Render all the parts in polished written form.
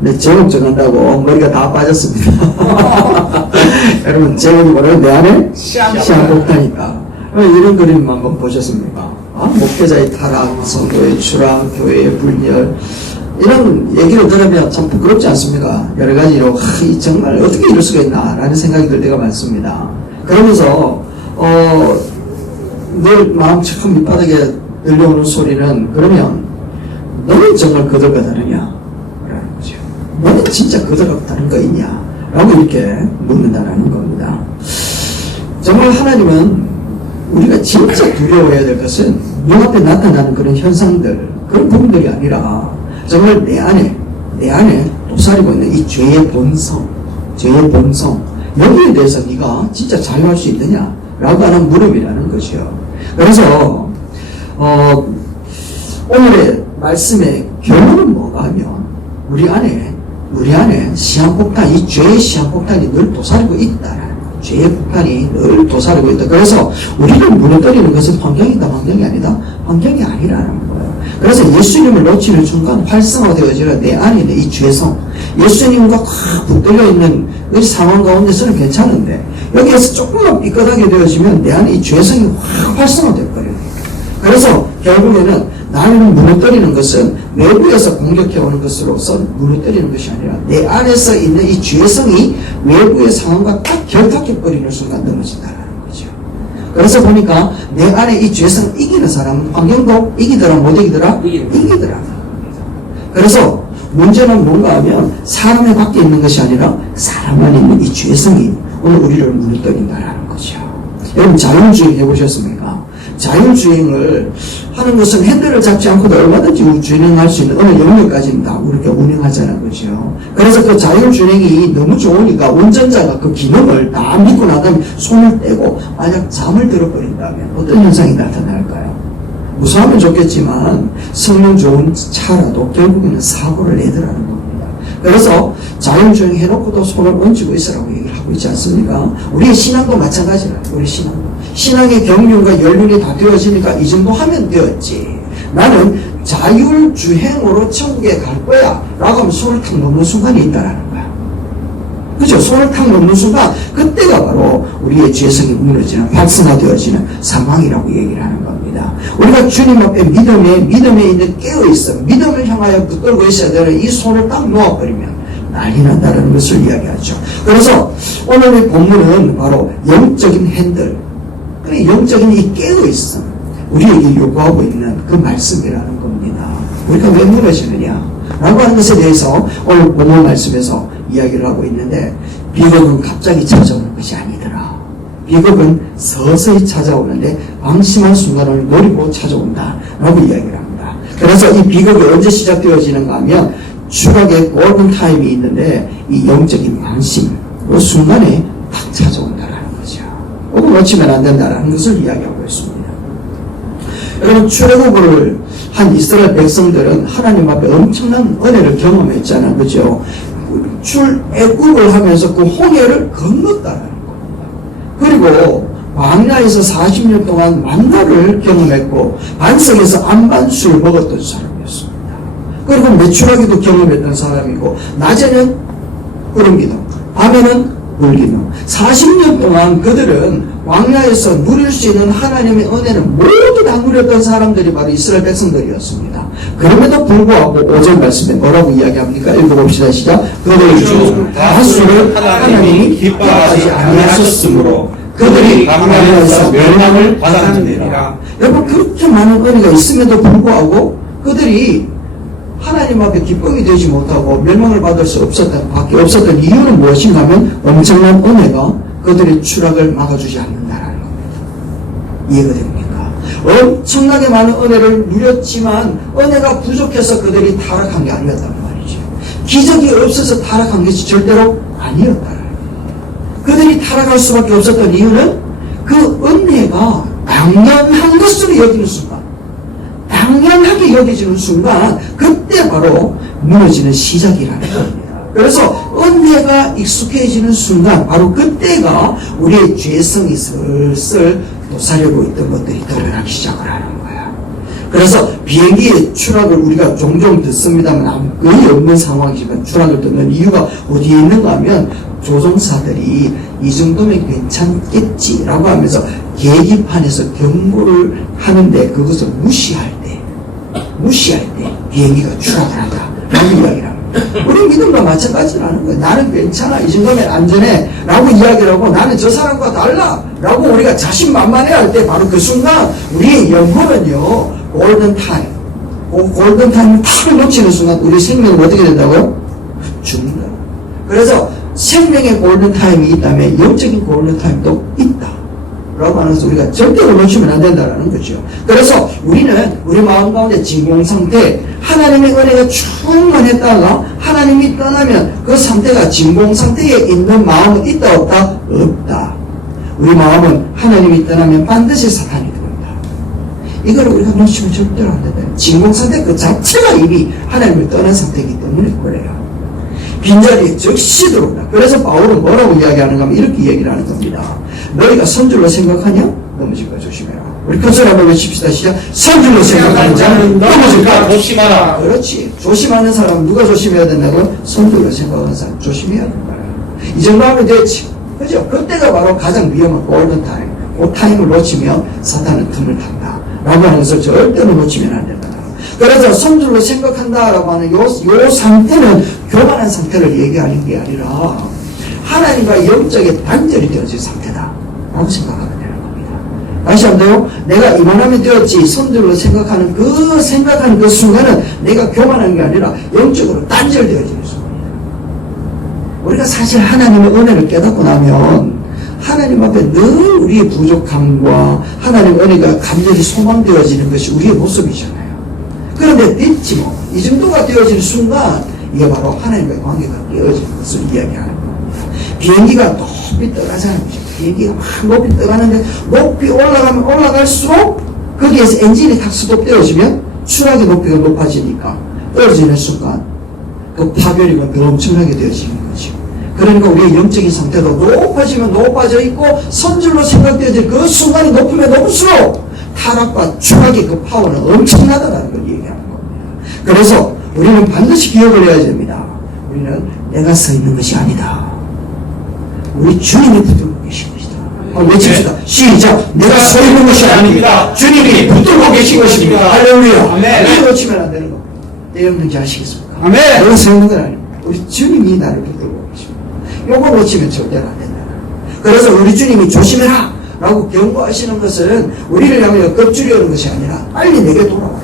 네, 제목 정한다고 머리가 다 빠졌습니다. 여러분, 제목이 뭐라고? 내 안에 시한폭탄이다. 이런 그림 한번 보셨습니까? 목회자의 타락, 성도의 추락, 교회의 분열, 이런 얘기를 들으면 참 부끄럽지 않습니까? 여러 가지로 정말 어떻게 이럴 수가 있나 라는 생각이 들 때가 많습니다. 그러면서 늘 마음 참 밑바닥에 들려오는 소리는, 그러면 너는 정말 그들과 다르냐? 라는 거죠. 너는 진짜 그들과 다른 거 있냐? 라고 이렇게 묻는다라는 겁니다. 정말 하나님은 우리가 진짜 두려워해야 될 것은 눈앞에 나타나는 그런 현상들, 그런 부분들이 아니라 정말 내 안에 도사리고 있는 이 죄의 본성, 여기에 대해서 네가 진짜 자유할 수 있느냐? 라고 하는 물음이라는 거죠. 그래서 오늘의 말씀의 결론은 뭐가 하면, 우리 안에 시한폭탄, 이 죄의 시한폭탄이 늘 도사리고 있다라는 거예요. 죄의 폭탄이 늘 도사리고 있다. 그래서 우리를 무너뜨리는 것은 환경이다, 환경이 아니다, 환경이 아니라는 거예요. 그래서 예수님을 놓치는 순간 활성화되어지는 내 안에 있는 이 죄성, 예수님과 확 붙들려 있는 이 상황 가운데서는 괜찮은데, 여기에서 조금만 삐끗하게 되어지면 내 안에 이 죄성이 확 활성화될 거예요. 그래서 결국에는 나를 무너뜨리는 것은 외부에서 공격해오는 것으로서 무너뜨리는 것이 아니라 내 안에서 있는 이 죄성이 외부의 상황과 딱 결탁해버리는 순간 넘어진다는 거죠. 그래서 보니까 내 안에 이 죄성 이기는 사람은 환경도 이기더라 못 이기더라? 이기더라. 그래서 문제는 뭔가 하면 사람의 밖에 있는 것이 아니라 사람 안에 있는 이 죄성이 오늘 우리를 무너뜨린다는 거죠. 여러분, 자율주행 해보셨습니까? 자율주행을 하는 것은 핸들을 잡지 않고도 얼마든지 주행할 수 있는 어느 영역까지는 다 우리가 운행하잖아요. 그죠? 그래서 그 자율주행이 너무 좋으니까 운전자가 그 기능을 다 믿고 나가면 손을 떼고 만약 잠을 들어버린다면 어떤 현상이 나타날까요? 무서우면 좋겠지만 성능 좋은 차라도 결국에는 사고를 내더라는 겁니다. 그래서 자율주행 해놓고도 손을 얹고 있으라고 얘기를 하고 있지 않습니까? 우리의 신앙도 마찬가지라. 우리 신앙의 경륜과 연륜이 다 되어지니까 이 정도 하면 되었지. 나는 자율주행으로 천국에 갈 거야 라고 하면 손을 탁 놓는 순간이 있다라는 거야. 그죠? 손을 탁 놓는 순간 그때가 바로 우리의 죄성이 무너지는, 활성화되어지는 상황이라고 얘기를 하는 겁니다. 우리가 주님 앞에 믿음에 있는 깨어있어 믿음을 향하여 붙들고 있어야 되는 이 손을 딱 놓아버리면 난리 난다는 것을 이야기하죠. 그래서 오늘의 본문은 바로 영적인 핸들, 영적인 이 깨어있음, 우리에게 요구하고 있는 그 말씀이라는 겁니다. 우리가 왜 무너지느냐 라고 하는 것에 대해서 오늘 본문 말씀에서 이야기를 하고 있는데, 비극은 갑자기 찾아오는 것이 아니더라. 비극은 서서히 찾아오는데 방심한 순간을 노리고 찾아온다 라고 이야기를 합니다. 그래서 이 비극이 언제 시작되어지는가 하면 추락의 골든타임이 있는데, 이 영적인 방심, 그 순간에 딱 찾아온다라는 거죠. 그거 놓치면 안 된다라는 것을 이야기하고 있습니다. 여러분, 출애굽을 한 이스라엘 백성들은 하나님 앞에 엄청난 은혜를 경험했잖아요. 그죠? 출애굽을 하면서 그 홍해를 건넜다라는 겁니다. 그리고 광야에서 40년 동안 만나를 경험했고 반석에서 안반수를 먹었던 사람이었습니다. 그리고 메추라기도 경험했던 사람이고, 낮에는 구름기둥, 밤에는 물기둥. 40년 동안 그들은 광야에서 누릴 수 있는 하나님의 은혜를 모두 다 누렸던 사람들이 바로 이스라엘 백성들이었습니다. 그럼에도 불구하고 5절 말씀에 뭐라고 이야기합니까? 읽어봅시다. 시작. 그들의 주 다수를 하나님이 기뻐하지 아니하셨으므로 그들이 광야에서 멸망을 받았느니라. 여러분, 그렇게 많은 은혜가 있음에도 불구하고 그들이 하나님 앞에 기쁨이 되지 못하고 멸망을 받을 수 없었던 이유는 무엇인가 하면 엄청난 은혜가 그들의 추락을 막아주지 않는다라는 겁니다. 이해가 됩니까? 엄청나게 많은 은혜를 누렸지만 은혜가 부족해서 그들이 타락한 게 아니었단 말이죠. 기적이 없어서 타락한 것이 절대로 아니었다라는 거예요. 그들이 타락할 수밖에 없었던 이유는 그 은혜가 당연한 것으로 여기는 순간, 당연하게 여겨지는 순간, 그때 바로 무너지는 시작이라는 겁니다. 그래서 은혜가 익숙해지는 순간, 바로 그때가 우리의 죄성이 슬슬 도사리고 있던 것들이 드러나기 시작을 하는 거야. 그래서 비행기의 추락을 우리가 종종 듣습니다만 거의 없는 상황이지만 추락을 듣는 이유가 어디에 있는가 하면 조종사들이 이 정도면 괜찮겠지라고 하면서 계기판에서 경고를 하는데 그것을 무시할 때 비행기가 추락을 한다 라고 이야기를 합니다. 우리 믿음과 마찬가지라는 거예요. 나는 괜찮아, 이 정도면 안전해 라고 이야기를 하고 나는 저 사람과 달라 라고 우리가 자신만만해 할 때 바로 그 순간 우리의 영혼은요 골든타임 골든타임을 탁 놓치는 순간 우리 생명은 어떻게 된다고요? 죽는 거예요. 그래서 생명의 골든타임이 있다면 영적인 골든타임도 있다 라고 하는 것을 우리가 절대로 놓치면 안 된다는 거죠. 그래서 우리는 우리 마음 가운데 진공상태, 하나님의 은혜가 충만했다가 하나님이 떠나면 그 상태가 진공상태에 있는 마음은 있다 없다? 없다. 우리 마음은 하나님이 떠나면 반드시 사탄이 들어온다. 이걸 우리가 놓치면 절대로 안 된다. 진공상태 그 자체가 이미 하나님을 떠난 상태이기 때문에 그래요. 빈자리에 즉시 들어온다. 그래서 바울은 뭐라고 이야기하는가 하면 이렇게 얘기를 하는 겁니다. 너희가 선줄로 생각하냐? 넘어질 거 조심해라. 우리 큰 소리 한번 외칩시다. 시작. 선줄로 생각하는 자는 넘어질까? 조심하라. 그렇지. 조심하는 사람은 누가 조심해야 된다고? 선줄로 생각하는 사람 조심해야 된다. 이 정도 하면 되지. 그죠? 그때가 바로 가장 위험한 골든타임. 그 타임을 놓치면 사탄은 틈을 탄다. 라고 하는 것을 절대로 놓치면 안 된다. 그래서 선줄로 생각한다라고 하는 요 상태는 교만한 상태를 얘기하는 게 아니라 하나님과 영적인 단절이 되어진 상태다 라고 생각하면 되는 겁니다. 다시 한번요. 내가 이만하면 되었지 선줄로 생각하는 그 순간은 내가 교만한 게 아니라 영적으로 단절되어지는 순간입니다. 우리가 사실 하나님의 은혜를 깨닫고 나면 하나님 앞에 늘 우리의 부족함과 하나님의 은혜가 간절히 소망되어지는 것이 우리의 모습이잖아요. 그런데 됐지 뭐. 이 정도가 되어지는 순간 이게 바로 하나님과의 관계가 깨어지는 것을 이야기하는 겁니다. 비행기가 높이 떠나자는 거죠. 비행기가 막 높이 떠나는데 높이 올라가면 올라갈수록 거기에서 엔진이 탁 스톱되어지면 추락의 높이가 높아지니까 떨어지는 순간 그 파괴력은 더 엄청나게 되어지는 거죠. 그러니까 우리의 영적인 상태도 높아지면 높아져 있고 선줄로 생각되어질 그 순간이 높으면 높을수록 타락과 추락의 그 파워는 엄청나다는 걸 얘기하는 겁니다. 그래서 우리는 반드시 기억을 해야 됩니다. 우리는 내가 서 있는 것이 아니다. 우리 주님이 붙들고 계신 것이다. 외칩시다. 시작. 내가 서 있는 것이 아닙니다. 주님이 붙들고 계신 것입니다. 할렐루야. 이걸 놓치면 안 되는 겁니다. 내 영혼인지 아시겠습니까? 아멘. 내가 서 있는 건 아닙니다. 우리 주님이 나를 붙들고 계십니다. 요거 놓치면 절대로 안 된다. 그래서 우리 주님이 조심해라 라고 경고하시는 것은 우리를 향하여 겁주려는 것이 아니라 빨리 내게 돌아와.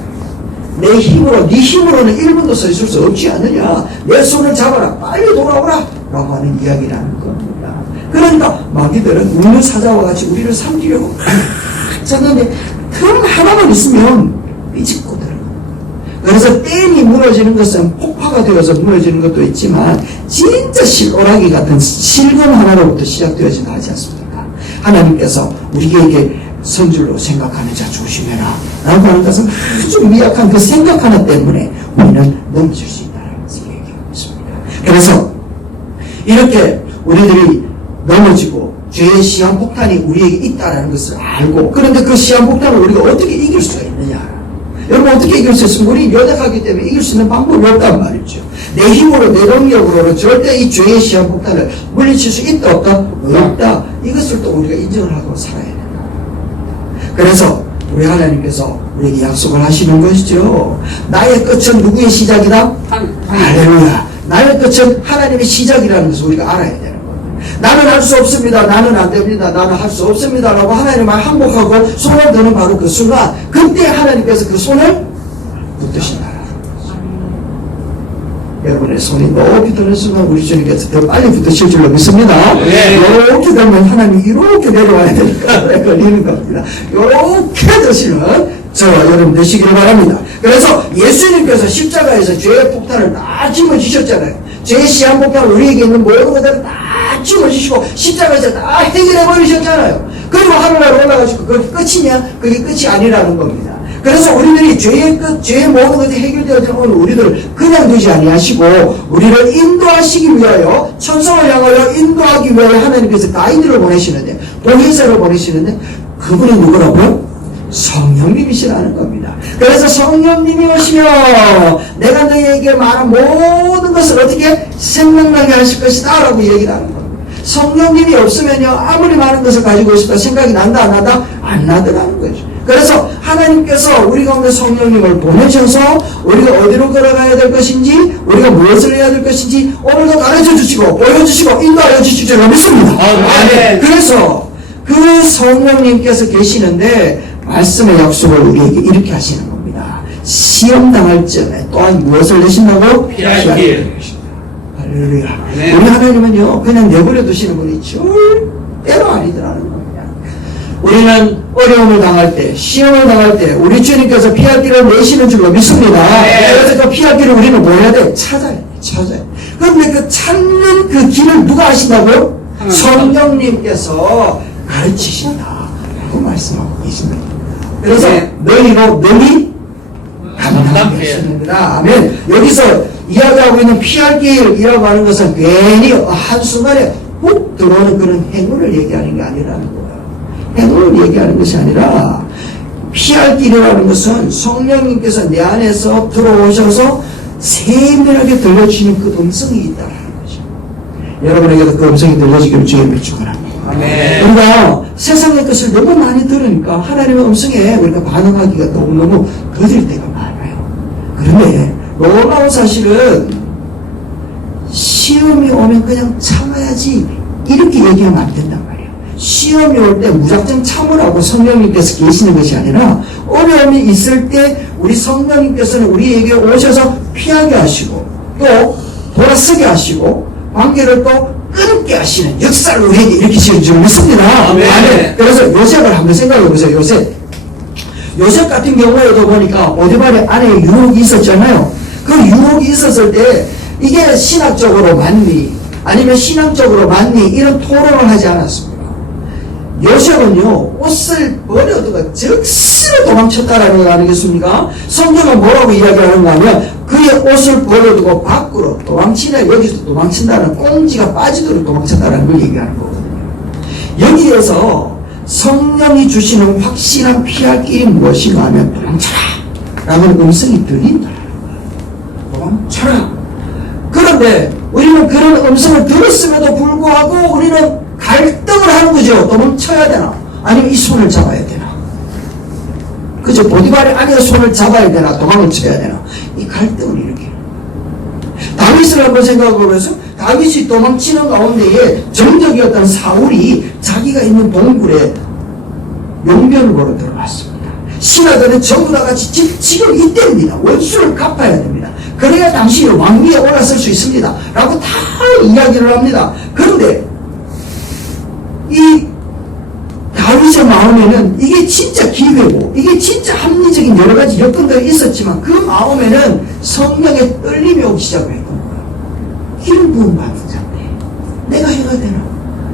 내 힘으로, 네 힘으로는 1분도 서 있을 수 없지 않느냐. 내 손을 잡아라. 빨리 돌아오라. 라고 하는 이야기라는 겁니다. 그러니까 마귀들은 우는 사자와 같이 우리를 삼키려고 찾는데 틈 하나만 있으면 삐집고 들어요. 그래서 댐이 무너지는 것은 폭파가 되어서 무너지는 것도 있지만 진짜 실오라기 같은 실금 하나로부터 시작되어진다 하지 않습니까? 하나님께서 우리에게 선줄로 생각하는 자 조심해라 라고 하는 것은 아주 미약한 그 생각 하나 때문에 우리는 넘어질 수 있다는 것을 얘기하고 있습니다. 그래서 이렇게 우리들이 넘어지고 죄의 시한폭탄이 우리에게 있다는 것을 알고, 그런데 그 시한폭탄을 우리가 어떻게 이길 수가 있느냐. 여러분 어떻게 이길 수 있습니까? 우리 연약하기 때문에 이길 수 있는 방법이 없단 말이죠. 내 힘으로 내 능력으로는 절대 이 죄의 시한폭탄을 물리칠 수 있다 없다? 없다. 이것을 또 우리가 인정을 하고 살아야 된다. 그래서 우리 하나님께서 우리에게 약속을 하시는 것이죠. 나의 끝은 누구의 시작이다? 할렐루야. 나의 끝은 하나님의 시작이라는 것을 우리가 알아야 되는 거예요. 나는 할 수 없습니다. 나는 안 됩니다. 나는 할 수 없습니다. 라고 하나님을 항복하고 손을 드는 바로 그 순간, 그때 하나님께서 그 손을 붙드신다. 여러분의 손이 높이 드는 순간 우리 주님께서 더 빨리 붙으실 줄로 믿습니다. 이렇게 되면 하나님이 이렇게 내려와야 되니까 걸리는 겁니다. 이렇게 되시는 저와 여러분 되시기를 바랍니다. 그래서 예수님께서 십자가에서 죄의 폭탄을 다 짊어지셨잖아요. 죄의 시한폭탄을 우리에게 있는 모든 것들을 다 짊어지시고 십자가에서 다 해결해 버리셨잖아요. 그리고 하늘나라 올라가시고 그게 끝이냐? 그게 끝이 아니라는 겁니다. 그래서 우리들이 죄의 끝, 죄의 모든 것이 해결되어지는 오늘 우리들을 그냥 두지 아니하시고 우리를 인도하시기 위하여, 천성을 향하여 인도하기 위하여 하나님께서 가이드를 보내시는데, 동행사를 보내시는데, 그분이 누구라고요? 성령님이시라는 겁니다. 그래서 성령님이 오시며 내가 너희에게 말한 모든 것을 어떻게 생각나게 하실 것이다 라고 얘기를 하는 겁니다. 성령님이 없으면요 아무리 많은 것을 가지고 싶다 생각이 난다 안 난다? 안 나더라는 거죠. 그래서 하나님께서 우리 가운데 성령님을 보내셔서 우리가 어디로 걸어가야 될 것인지 우리가 무엇을 해야 될 것인지 오늘도 가르쳐 주시고 보여주시고 인도하여 주실 줄 믿습니다. 아멘. 그래서 그 성령님께서 계시는데 말씀의 약속을 우리에게 이렇게 하시는 겁니다. 시험당할 적에 또한 무엇을 내신다고? 피할 길. 할렐루야. 네. 우리 하나님은요 그냥 내버려 두시는 분이 절대로 아니더라는 겁니다. 우리는 어려움을 당할 때, 시험을 당할 때 우리 주님께서 피할 길을 내시는 줄로 믿습니다. 네. 그래서 그 피할 길을 우리는 뭐 해야 돼? 찾아야 돼. 그런데 그 찾는 그 길을 누가 하신다고요? 성령님께서 가르치신다라고 말씀하고 계십니다. 그래서 네. 너희로 능히 감당하게 하십니다. 아멘. 여기서 이야기하고 있는 피할 길이라고 하는 것은 괜히 한순간에 훅 들어오는 그런 행운을 얘기하는 게 아니라는 거예요. 행운을 얘기하는 것이 아니라 피할 길이라는 것은 성령님께서 내 안에서 들어오셔서 세밀하게 들려주시는 그 음성이 있다는 거죠. 여러분에게도 그 음성이 들려지기를 주님을 축원합니다. 아멘. 우리가 세상의 것을 너무 많이 들으니까 하나님의 음성에 우리가 반응하기가 너무너무 더딜 때가 많아요. 그런데 놀라운 사실은 시험이 오면 그냥 참아야지 이렇게 얘기하면 안 된단 말이에요. 시험이 올 때 무작정 참으라고 성령님께서 계시는 것이 아니라 어려움이 있을 때 우리 성령님께서는 우리에게 오셔서 피하게 하시고 또 돌아서게 하시고 관계를 또 끊게 하시는 역사를 우리에게 일으키시는 줄 믿습니다. 아멘. 그래서 요셉을 한번 생각해 보세요. 요셉 같은 경우에도 보니까 오디발의 안에 유혹이 있었잖아요. 그 유혹이 있었을 때 이게 신학적으로 맞니 아니면 신앙적으로 맞니 이런 토론을 하지 않았습니다. 요셉은요 옷을 버려두고 적시로 도망쳤다라는 거 아니겠습니까? 성경은 뭐라고 이야기하는가 하면 그의 옷을 버려두고 밖으로 도망치나 여기서 도망친다는 꽁지가 빠지도록 도망쳤다라는 걸 얘기하는 거거든요. 여기에서 성령이 주시는 확실한 피할 길이 무엇인가 하면 도망쳐라 라는 음성이 들린다라는 거예요. 도망쳐라. 그런데 우리는 그런 음성을 들었음에도 불구하고 우리는 갈등을 하는 거죠. 도망쳐야 되나? 아니면 이 손을 잡아야 되나? 그죠? 보디발의 안에 손을 잡아야 되나? 도망을 쳐야 되나? 이 갈등을 이렇게. 다윗을 한번 생각해 보면서 다윗이 도망치는 가운데에 정적이었던 사울이 자기가 있는 동굴에 용변을 보러 들어갔습니다. 신하들은 전부 다 같이 지금 이때입니다. 원수를 갚아야 됩니다. 그래야 당신이 왕위에 올라설 수 있습니다. 라고 다 이야기를 합니다. 그런데 이 다윗의 마음에는 이게 진짜 기회고 이게 진짜 합리적인 여러 가지 여건들이 있었지만 그 마음에는 성령의 떨림이 오기 시작했던 거예요. 기름 부음 받은 자인데 내가 해야 되나?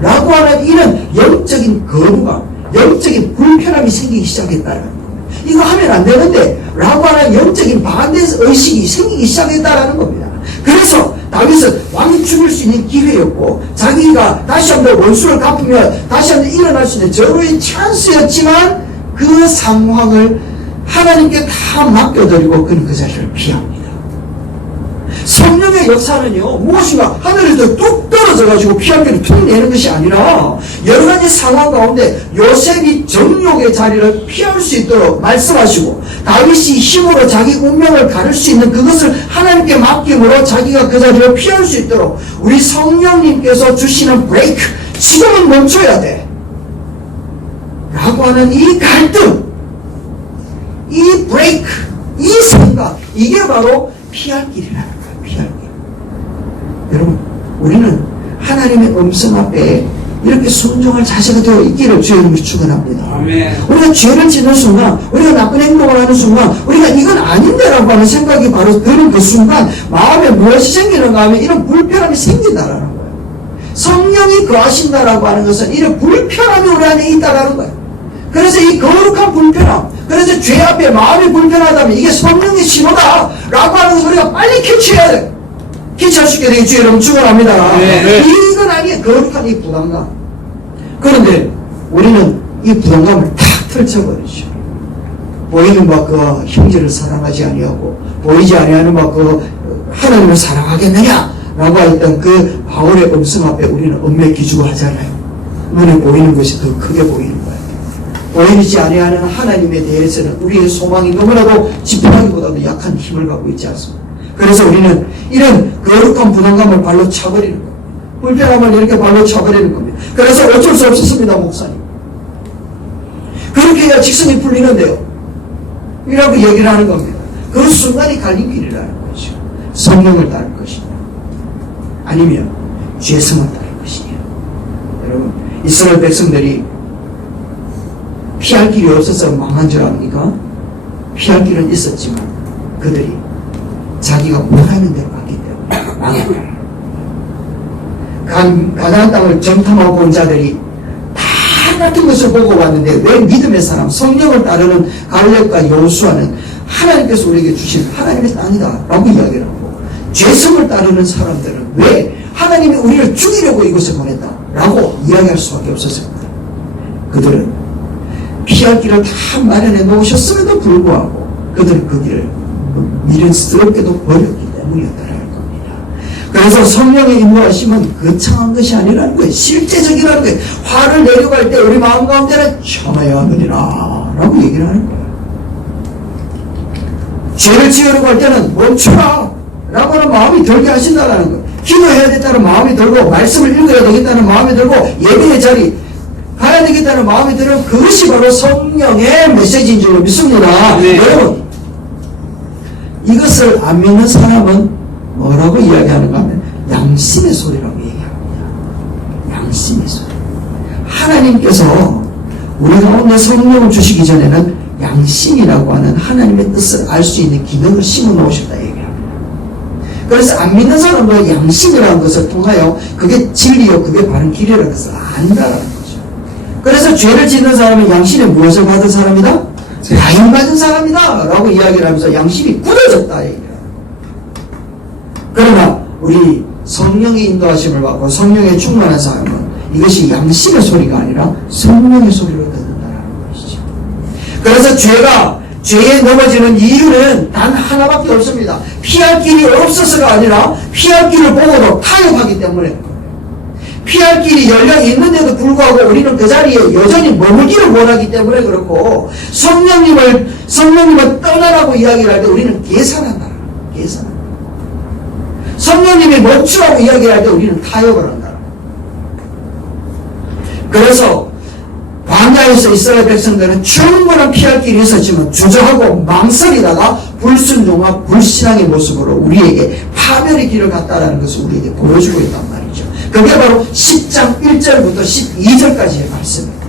라고 하는 이런 영적인 거부감, 영적인 불편함이 생기기 시작했다는 거예요. 이거 하면 안 되는데 라고 하는 영적인 반대의식이 생기기 시작했다는 겁니다. 그래서 다윗은 왕이 죽을 수 있는 기회였고 자기가 다시 한번 원수를 갚으면 다시 한번 일어날 수 있는 절호의 찬스였지만 그 상황을 하나님께 다 맡겨드리고 그는 그 자리를 피합니다. 성령의 역사는요 무엇인가 하늘에서 뚝 떨어져가지고 피할 길을 툭 내는 것이 아니라 여러 가지 상황 가운데 요셉이 정욕의 자리를 피할 수 있도록 말씀하시고 다윗이 힘으로 자기 운명을 가를 수 있는 그것을 하나님께 맡김으로 자기가 그 자리를 피할 수 있도록 우리 성령님께서 주시는 브레이크, 지금은 멈춰야 돼 라고 하는 이 갈등, 이 브레이크, 이 생각, 이게 바로 피할 길이라는 거예요. 피할 길. 여러분 우리는 하나님의 음성 앞에 이렇게 순종할 자세가 되어 있기를 주의 이름으로 축원합니다. 아멘. 우리가 죄를 짓는 순간, 우리가 나쁜 행동을 하는 순간, 우리가 이건 아닌데라고 하는 생각이 바로 드는 그 순간 마음에 무엇이 생기는가 하면 이런 불편함이 생긴다라는 거예요. 성령이 거하신다라고 하는 것은 이런 불편함이 우리 안에 있다라는 거예요. 그래서 이 거룩한 불편함, 그래서 죄 앞에 마음이 불편하다면 이게 성령의 신호다 라고 하는 것을 우리가 빨리 캐치해야 돼. 캐치할 수 있게 되겠죠. 여러분 축원합니다. 네. 이건 아니에요. 거룩한 이 부담감. 그런데 우리는 이 부담감을 탁 펼쳐버리죠. 보이는 바 그 형제를 사랑하지 아니하고 보이지 아니하는 바 그 하나님을 사랑하겠느냐라고 했던 그 바울의 음성 앞에 우리는 엄매 기주하잖아요. 눈에 보이는 것이 더 크게 보이는 거예요. 보이지 아니하는 하나님에 대해서는 우리의 소망이 너무나도 지푸라기보다도 약한 힘을 갖고 있지 않습니다. 그래서 우리는 이런 거룩한 부담감을 발로 차버리는 거예요. 불편함을 이렇게 발로 차버리는 겁니다. 그래서 어쩔 수 없었습니다, 목사님. 그렇게 해야 직성이 풀리는데요. 이라고 얘기를 하는 겁니다. 그 순간이 갈림길이라는 거죠. 성령을 따를 것이냐, 아니면 죄성을 따를 것이냐. 여러분, 이스라엘 백성들이 피할 길이 없어서 망한 줄 압니까? 피할 길은 있었지만 그들이 자기가 원하는 대로 갔기 때문에 망했다. 가나안 땅을 정탐하고 온 자들이 다 같은 것을 보고 왔는데 왜 믿음의 사람, 성령을 따르는 갈렙과 여호수아는 하나님께서 우리에게 주신 하나님의 땅이다 라고 이야기를 하고, 죄성을 따르는 사람들은 왜 하나님이 우리를 죽이려고 이것을 보냈다 라고 이야기할 수밖에 없었습니다. 그들은 피할 길을 다 마련해 놓으셨음에도 불구하고 그들은 그 길을 미련스럽게도 버렸기 때문이었다라는 겁니다. 그래서 성령의 인도하심은 거창한 것이 아니라는 거예요. 실제적이라는 거예요. 화를 내려갈 때 우리 마음 가운데는 참아야 하느니라 라고 얘기를 하는 거예요. 죄를 지으려고 할 때는 멈춰라 라고 하는 마음이 들게 하신다는 거예요. 기도해야 된다는 마음이 들고, 말씀을 읽어야 되겠다는 마음이 들고, 예배의 자리 가야 되겠다는 마음이 들면 그것이 바로 성령의 메시지인 줄 믿습니다. 네. 여러분, 이것을 안 믿는 사람은 뭐라고 이야기하는가 하면 양심의 소리라고 얘기합니다. 양심의 소리. 하나님께서 우리 가운데 성령을 주시기 전에는 양심이라고 하는 하나님의 뜻을 알 수 있는 기능을 심어 놓으셨다 얘기합니다. 그래서 안 믿는 사람은 양심이라는 것을 통하여 그게 진리요, 그게 바른 길이라는 것을 안다라는 거죠. 그래서 죄를 짓는 사람은 양심에 무엇을 받은 사람이다? 야인 받은 사람이다 라고 이야기를 하면서 양심이 굳어졌다 얘기합니다. 그러나 우리 성령의 인도하심을 받고 성령에 충만한 사람은 이것이 양심의 소리가 아니라 성령의 소리로 듣는다라는 것이죠. 그래서 죄에 넘어지는 이유는 단 하나밖에 없습니다. 피할 길이 없어서가 아니라 피할 길을 보고도 타협하기 때문에, 피할 길이 열려 있는데도 불구하고 우리는 그 자리에 여전히 머물기를 원하기 때문에 그렇고, 성령님을 떠나라고 이야기를 할 때 우리는 계산한다. 성령님이 멈추라고 이야기를 할 때 우리는 타협을 한다. 그래서 광야에서 이스라엘 백성들은 충분한 피할 길이 있었지만 주저하고 망설이다가 불순종과 불신앙의 모습으로 우리에게 파멸의 길을 갔다라는 것을 우리에게 보여주고 있단 말이죠. 그게 바로 10장 1절부터 12절까지의 말씀입니다.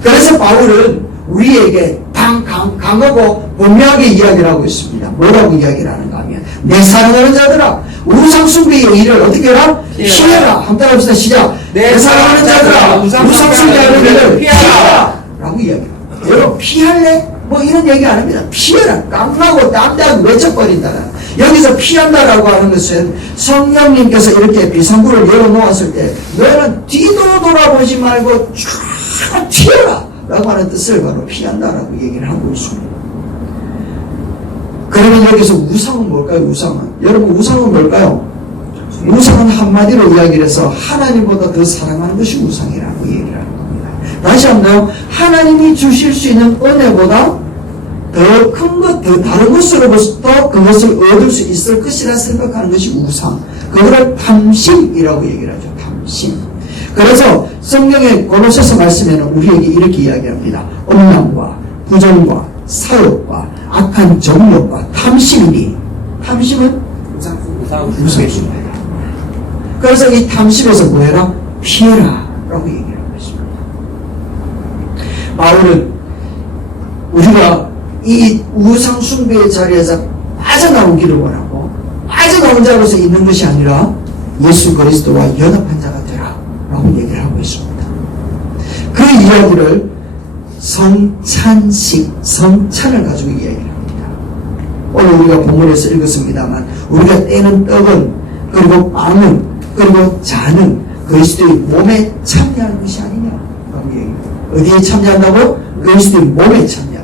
그래서 바울은 우리에게 강하고 분명하게 이야기를 하고 있습니다. 뭐라고 이야기를 하는가 하면, 내 사랑하는 자들아, 우상숭배의 일을 어떻게 해라? 피해라. 한번 합시다. 시작. 내 사랑하는 자들아, 우상숭배의 일을 피해라 라고 이야기합니다. 여러분, 피할래? 뭐 이런 얘기 안 합니다. 피해라. 깡나고 땀땀 외쳐버린다. 여기서 피한다라고 하는 것은 성령님께서 이렇게 비상구를 열어놓았을 때 너는 뒤도 돌아보지 말고 쫙 튀어라 라고 하는 뜻을 바로 피한다라고 얘기를 하고 있습니다. 그러면 여기서 우상은 뭘까요? 우상은, 여러분, 우상은 뭘까요? 우상은 한마디로 이야기를 해서 하나님보다 더 사랑하는 것이 우상이라고 얘기를 하는 겁니다. 다시 한번요, 하나님이 주실 수 있는 은혜보다 더 큰 것, 더 다른 것으로부터 그것을 얻을 수 있을 것이라 생각하는 것이 우상. 그거를 탐심이라고 얘기를 하죠. 탐심. 그래서 성경의 고로새서 말씀에는 우리에게 이렇게 이야기합니다. 음란과 부정과 사욕과 악한 정욕과 탐심이니, 탐심은 우상입니다. 그래서 이 탐심에서 뭐해라? 피해라 라고 얘기를 하고 있습니다. 바울은 우리가 이 우상 숭배의 자리에서 빠져나오기를 원하고, 빠져나온 자로서 있는 것이 아니라 예수 그리스도와 연합한 자가 되라 라고 얘기를 하고 있습니다. 그 이야기를 성찬을 가지고 이야기를 합니다. 오늘 우리가 본문에서 읽었습니다만, 우리가 떼는 떡은, 그리고 빵은, 그리고 잔은 그리스도의 몸에 참여하는 것이 아니냐 라고 얘기합니다. 어디에 참여한다고? 그리스도의 몸에 참여한다.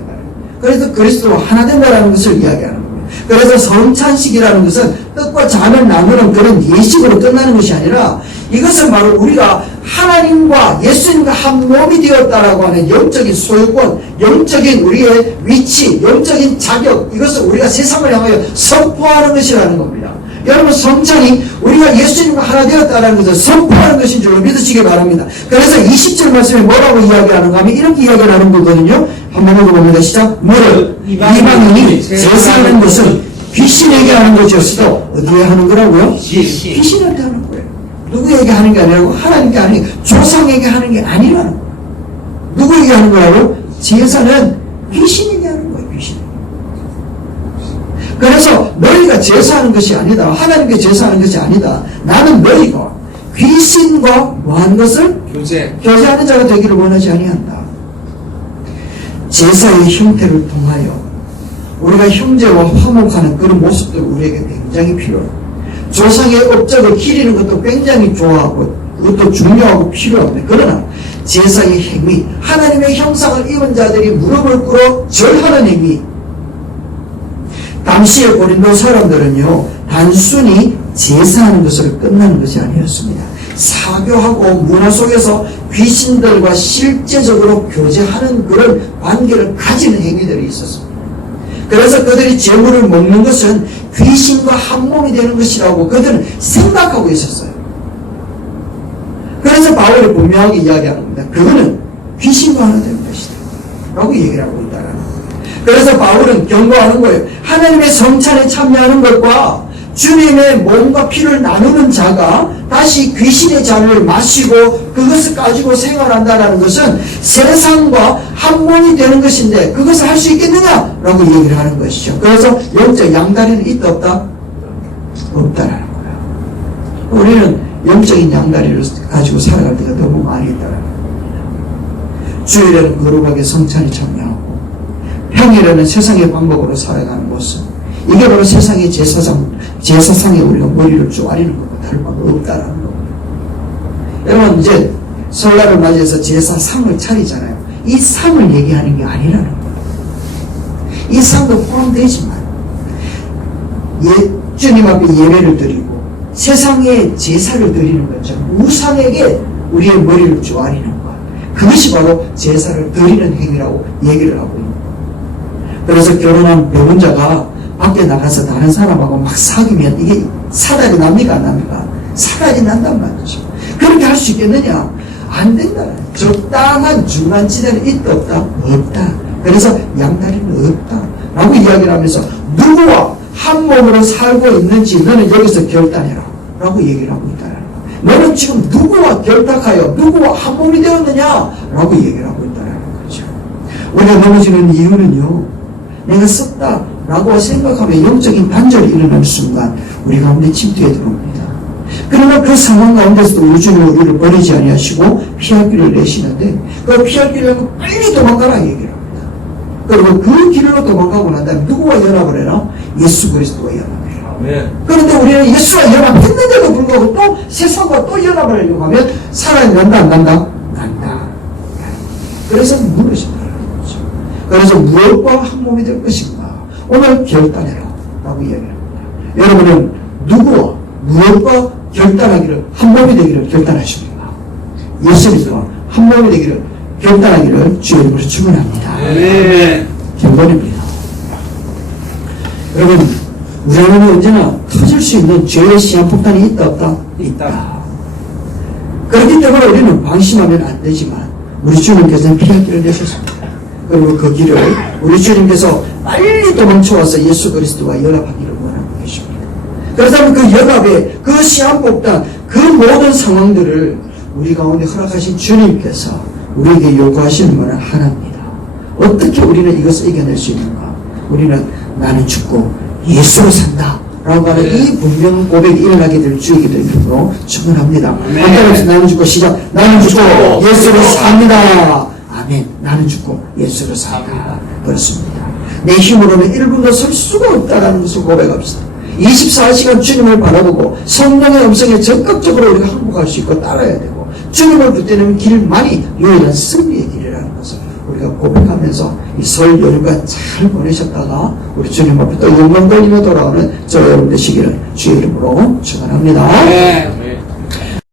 그래서 그리스도와 하나 된다라는 것을 이야기하는 겁니다. 그래서 성찬식이라는 것은 떡과 잔을 나누는 그런 예식으로 끝나는 것이 아니라 이것은 바로 우리가 하나님과 예수님과 한 몸이 되었다라고 하는 영적인 소유권, 영적인 우리의 위치, 영적인 자격, 이것을 우리가 세상을 향하여 선포하는 것이라는 겁니다. 여러분, 성찬이 우리가 예수님과 하나 되었다는 것을 선포하는 것인 줄로 믿으시기 바랍니다. 그래서 20절 말씀에 뭐라고 이야기하는가 하면 이렇게 이야기를 하는 거거든요. 한번 읽어봅니다. 시작. 무릇 이방인이 제사하는 것은 귀신에게 하는 것이었어도 어디에 하는 거라고요? 귀신한테 하는 거예요. 누구에게 하는 게 아니라고? 하나님께 하는 게, 조상에게 하는 게 아니라는 거예요. 누구에게 하는 거라고? 제사는 귀신에게 하는 거예요. 귀신에게. 그래서 너희가 제사하는 것이 아니다. 하나님께 제사하는 것이 아니다. 나는 너희가 귀신과 뭐한 것을? 교제하는 자가 되기를 원하지 아니한다. 제사의 형태를 통하여 우리가 형제와 화목하는 그런 모습들 우리에게 굉장히 필요해요. 조상의 업적을 기리는 것도 굉장히 좋아하고 그것도 중요하고 필요합니다. 그러나 제사의 행위, 하나님의 형상을 입은 자들이 무릎을 꿇어 절하는 행위, 당시의 고린도 사람들은요 단순히 제사하는 것으로 끝나는 것이 아니었습니다. 사교하고 문화 속에서 귀신들과 실제적으로 교제하는 그런 관계를 가지는 행위들이 있었습니다. 그래서 그들이 제물을 먹는 것은 귀신과 한 몸이 되는 것이라고 그들은 생각하고 있었어요. 그래서 바울이 분명하게 이야기하는 겁니다. 그거는 귀신과 하나 되는 것이다 라고 얘기를 하고 있다는 거예요. 그래서 바울은 경고하는 거예요. 하나님의 성찬에 참여하는 것과 주님의 몸과 피를 나누는 자가 다시 귀신의 잔을 마시고 그것을 가지고 생활한다는 것은 세상과 한 몸이 되는 것인데 그것을 할 수 있겠느냐라고 얘기를 하는 것이죠. 그래서 영적 양다리는 있다 없다? 없다라는 거예요. 우리는 영적인 양다리를 가지고 살아갈 때가 너무 많이 있다라는 거예요. 주일에는 거룩하게 성찬에 참여하고 평일에는 세상의 방법으로 살아가는 모습, 이게 바로 세상의 제사상에 우리가 머리를 쪼아리는 것과 다를 바가 없다라는 겁니다. 여러분, 이제 설날을 맞이해서 제사상을 차리잖아요. 이 상을 얘기하는 게 아니라는 거예요. 이 상도 포함되지만 주님 앞에 예배를 드리고 세상에 제사를 드리는 거죠. 우상에게 우리의 머리를 쪼아리는 것, 그것이 바로 제사를 드리는 행위라고 얘기를 하고 있는 거예요. 그래서 결혼한 배우자가 밖에 나가서 다른 사람하고 막 사귀면 이게 사달이 납니까 안 납니까? 사달이 난단 말이죠. 그렇게 할 수 있겠느냐? 안 된다. 적당한 중간지대는 있다 없다? 없다. 그래서 양다리는 없다 라고 이야기를 하면서 누구와 한 몸으로 살고 있는지 너는 여기서 결단해라 라고 얘기를 하고 있다는 거예요. 너는 지금 누구와 결탁하여 누구와 한 몸이 되었느냐 라고 얘기를 하고 있다는 거죠. 우리가 넘어지는 이유는요, 내가 썼다 라고 생각하면 영적인 단절이 일어나는 순간 우리 가운데 침투에 들어옵니다. 그러나 그 상황 가운데서도 우리 주님 우리를 버리지 아니하시고 피할 길을 내시는데 그 피할 길을 빨리 도망가라 얘기를 합니다. 그리고 그 길로 도망가고 난 다음에 누구와 연합을 해라? 예수 그리스도와 연합해라. 네. 그런데 우리는 예수와 연합했는데도 불구하고 또 세상과 또 연합을 하려고 하면 사랑이 난다 안 난다? 난다. 그래서 무너진다는 거죠. 그래서 무엇과 한 몸이 될 것인가? 오늘 결단해라 라고 이야기합니다. 여러분은 누구와 무엇과 결단하기를, 한 몸이 되기를 결단하십니까? 예수님과 한 몸이 되기를 결단하기를 주의 이름으로 축원합니다. 네. 경건입니다. 여러분, 우리 안에는 언제나 터질 수 있는 죄의 시한폭탄이 있다 없다? 있다. 그렇기 때문에 우리는 방심하면 안 되지만 우리 주님께서는 피할 길을 내셨습니다. 그리고 그 길을 우리 주님께서 빨리 도망쳐와서 예수 그리스도와 연합하기를 원하고 계십니다. 그렇다면 그 연합의 그 시한폭탄, 그 모든 상황들을 우리 가운데 허락하신 주님께서 우리에게 요구하시는 것은 하나입니다. 어떻게 우리는 이것을 이겨낼 수 있는가? 우리는 나는 죽고 예수로 산다 라고 하는 이 분명 고백이 일어나게 될 주이기 되므로 축원합니다. 한번 나는 죽고 시작. 나는 죽고 예수로 삽니다. 아멘. 나는 죽고 예수로 산다. 그렇습니다. 내 힘으로는 1분도 설 수가 없다는 것을 고백합시다. 24시간 주님을 바라보고 성령의 음성에 적극적으로 우리가 항복할 수 있고 따라야 되고 주님을 붙드는 길만이 유일한 승리의 길이라는 것을 우리가 고백하면서 이 설 연휴가 잘 보내셨다가 우리 주님 앞에 또 영광 돌리며 돌아오는 저 여러분 되시기를 주의 이름으로 축원합니다. 네.